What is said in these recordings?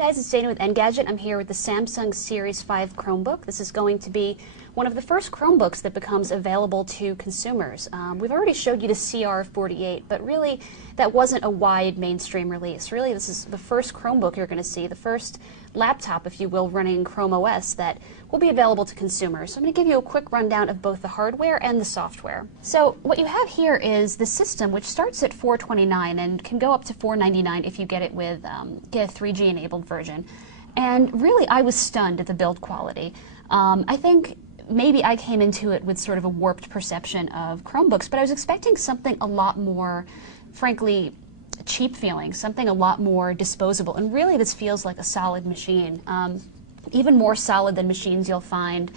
Hey guys, it's Dana with Engadget. I'm here with the Samsung Series 5 Chromebook. This is going to be one of the first Chromebooks that becomes available to consumers. We've already showed you the CR48, but really that wasn't a wide mainstream release. Really, this is the first Chromebook you're going to see, the first laptop, if you will, running Chrome OS that will be available to consumers. So I'm going to give you a quick rundown of both the hardware and the software. So what you have here is the system, which starts at $429 and can go up to $499 if you get it with get a 3G enabled version. And really, I was stunned at the build quality. I think maybe I came into it with sort of a warped perception of Chromebooks, but I was expecting something a lot more, frankly, cheap feeling, something a lot more disposable. And really, this feels like a solid machine, even more solid than machines you'll find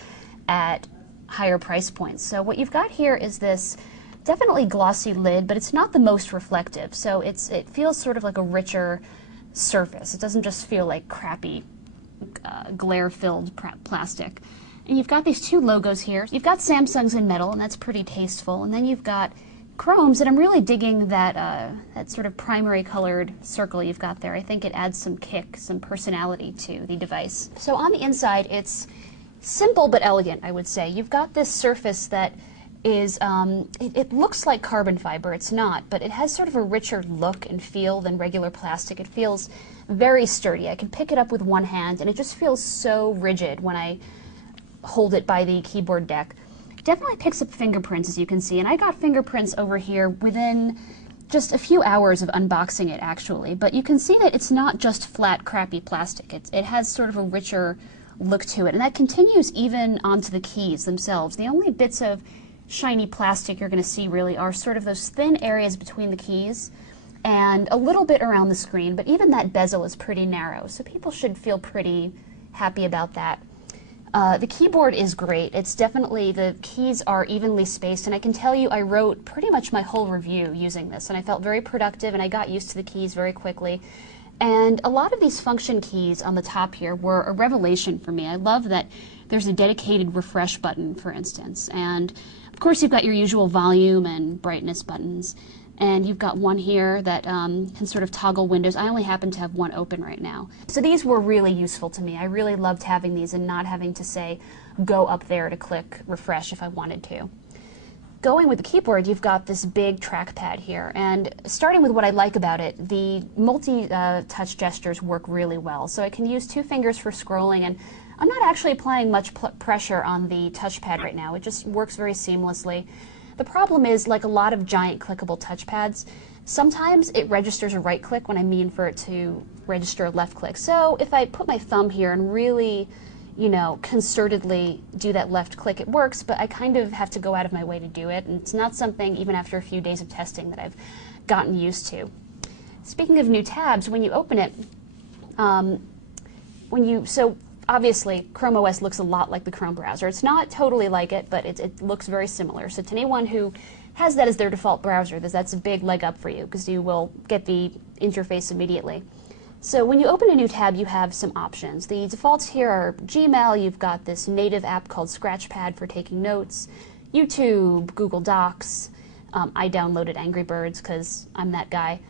at higher price points. So what you've got here is this definitely glossy lid, but it's not the most reflective. So it feels sort of like a richer surface. It doesn't just feel like crappy, glare-filled plastic. And you've got these two logos here. You've got Samsung's in metal, and that's pretty tasteful. And then you've got Chrome's, and I'm really digging that that sort of primary colored circle you've got there. I think it adds some kick, some personality to the device. So on the inside, it's simple but elegant, I would say. You've got this surface that is, it looks like carbon fiber. It's not, but it has sort of a richer look and feel than regular plastic. It feels very sturdy. I can pick it up with one hand, and it just feels so rigid when I hold it by the keyboard deck. Definitely picks up fingerprints, as you can see, and I got fingerprints over here within just a few hours of unboxing it, actually. But you can see that it's not just flat, crappy plastic. It has sort of a richer look to it, and that continues even onto the keys themselves. The only bits of shiny plastic you're going to see really are sort of those thin areas between the keys and a little bit around the screen, but even that bezel is pretty narrow, so people should feel pretty happy about that. The keyboard is great. It's definitely, the keys are evenly spaced, and I can tell you I wrote pretty much my whole review using this, and I felt very productive, and I got used to the keys very quickly. And a lot of these function keys on the top here were a revelation for me. I love that there's a dedicated refresh button, for instance, and of course you've got your usual volume and brightness buttons. And you've got one here that can sort of toggle windows. I only happen to have one open right now. So these were really useful to me. I really loved having these and not having to say, go up there to click refresh if I wanted to. Going with the keyboard, you've got this big trackpad here. And starting with what I like about it, the multi-touch gestures work really well. So I can use two fingers for scrolling, and I'm not actually applying much pressure on the touchpad right now. It just works very seamlessly. The problem is, like a lot of giant clickable touchpads, sometimes it registers a right click when I mean for it to register a left click. So if I put my thumb here and really, you know, concertedly do that left click, it works, but I kind of have to go out of my way to do it, and it's not something, even after a few days of testing, that I've gotten used to. Speaking of new tabs, when you open it, so obviously, Chrome OS looks a lot like the Chrome browser. It's not totally like it, but it looks very similar. So to anyone who has that as their default browser, that's a big leg up for you, because you will get the interface immediately. So when you open a new tab, you have some options. The defaults here are Gmail. You've got this native app called Scratchpad for taking notes, YouTube, Google Docs. I downloaded Angry Birds because I'm that guy.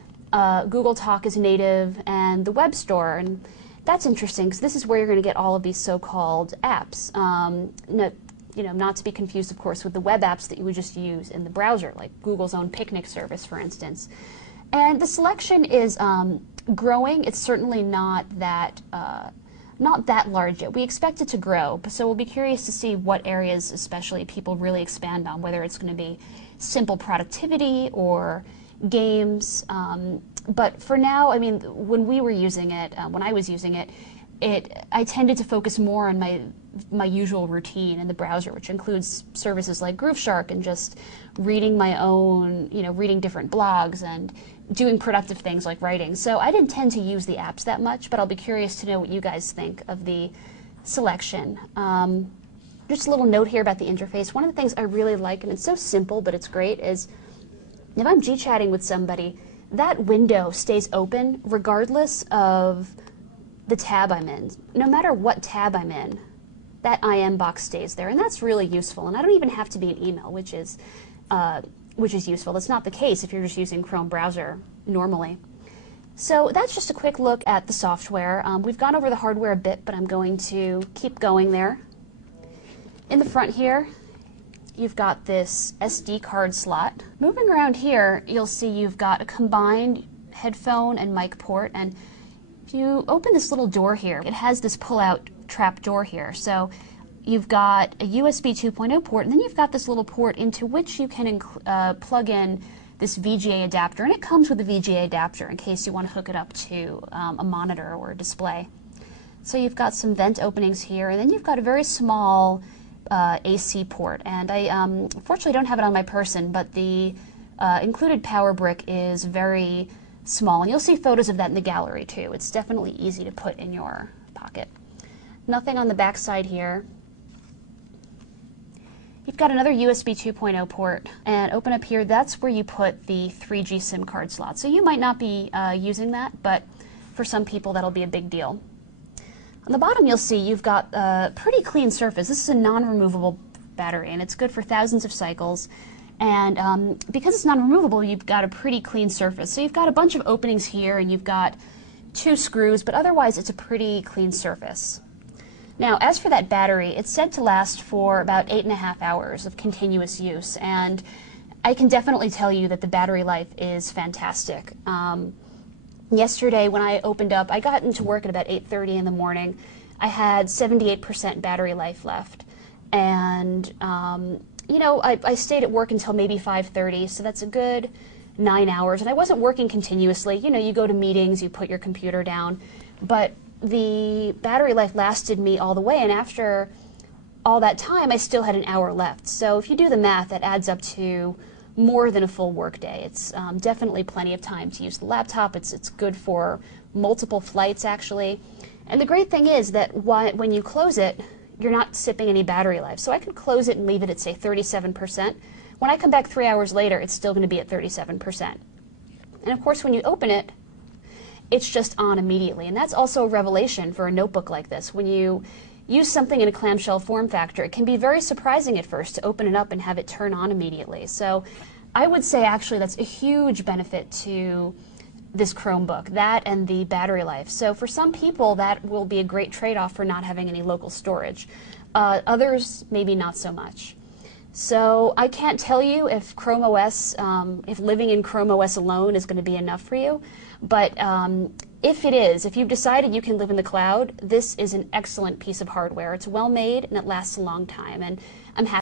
Google Talk is native, and the web store. And that's interesting, because this is where you're going to get all of these so-called apps. Not to be confused, of course, with the web apps that you would just use in the browser, like Google's own Picnic service, for instance. And the selection is growing. It's certainly not that large yet. We expect it to grow, so we'll be curious to see what areas, especially, people really expand on, whether it's going to be simple productivity or games. But for now, I mean, when we were using it, when I was using it, I tended to focus more on my usual routine in the browser, which includes services like Grooveshark and just reading my own, reading different blogs and doing productive things like writing. So I didn't tend to use the apps that much, but I'll be curious to know what you guys think of the selection. Just a little note here about the interface. One of the things I really like, and it's so simple, but it's great, is if I'm G-chatting with somebody, that window stays open regardless of the tab I'm in. No matter what tab I'm in, that IM box stays there, and that's really useful. And I don't even have to be an email, which is useful. That's not the case if you're just using Chrome browser normally. So that's just a quick look at the software. We've gone over the hardware a bit, but I'm going to keep going there. In the front here, you've got this SD card slot. Moving around here, you'll see you've got a combined headphone and mic port, and if you open this little door here, it has this pull-out trap door here. So you've got a USB 2.0 port, and then you've got this little port into which you can plug in this VGA adapter, and it comes with a VGA adapter in case you want to hook it up to a monitor or a display. So you've got some vent openings here, and then you've got a very small AC port, and I unfortunately don't have it on my person, but the included power brick is very small, and you'll see photos of that in the gallery too. It's definitely easy to put in your pocket. Nothing on the back side here. You've got another USB 2.0 port, and open up here, that's where you put the 3G SIM card slot. So you might not be using that, but for some people that'll be a big deal. On the bottom you'll see you've got a pretty clean surface. This is a non-removable battery, and it's good for thousands of cycles. And because it's non-removable, you've got a pretty clean surface. So you've got a bunch of openings here, and you've got 2 screws, but otherwise it's a pretty clean surface. Now, as for that battery, it's said to last for about 8.5 hours of continuous use, and I can definitely tell you that the battery life is fantastic. Yesterday when I opened up, I got into work at about 8:30 in the morning. I had 78% battery life left, and you know, I stayed at work until maybe 5:30, so that's a good 9 hours, and I wasn't working continuously. You know, you go to meetings, you put your computer down, but the battery life lasted me all the way, and after all that time I still had an hour left. So if you do the math, that adds up to more than a full work day. It's definitely plenty of time to use the laptop. It's good for multiple flights actually, and the great thing is that when you close it, you're not sipping any battery life. So I could close it and leave it at say 37%. When I come back 3 hours later, it's still going to be at 37%. And of course when you open it, it's just on immediately, and that's also a revelation for a notebook like this. When you use something in a clamshell form factor, it can be very surprising at first to open it up and have it turn on immediately. So I would say actually that's a huge benefit to this Chromebook, that and the battery life. So for some people that will be a great trade-off for not having any local storage. Others maybe not so much. So I can't tell you if Chrome OS, if living in Chrome OS alone is going to be enough for you, but if it is, if you've decided you can live in the cloud, this is an excellent piece of hardware. It's well made and it lasts a long time, and I'm happy.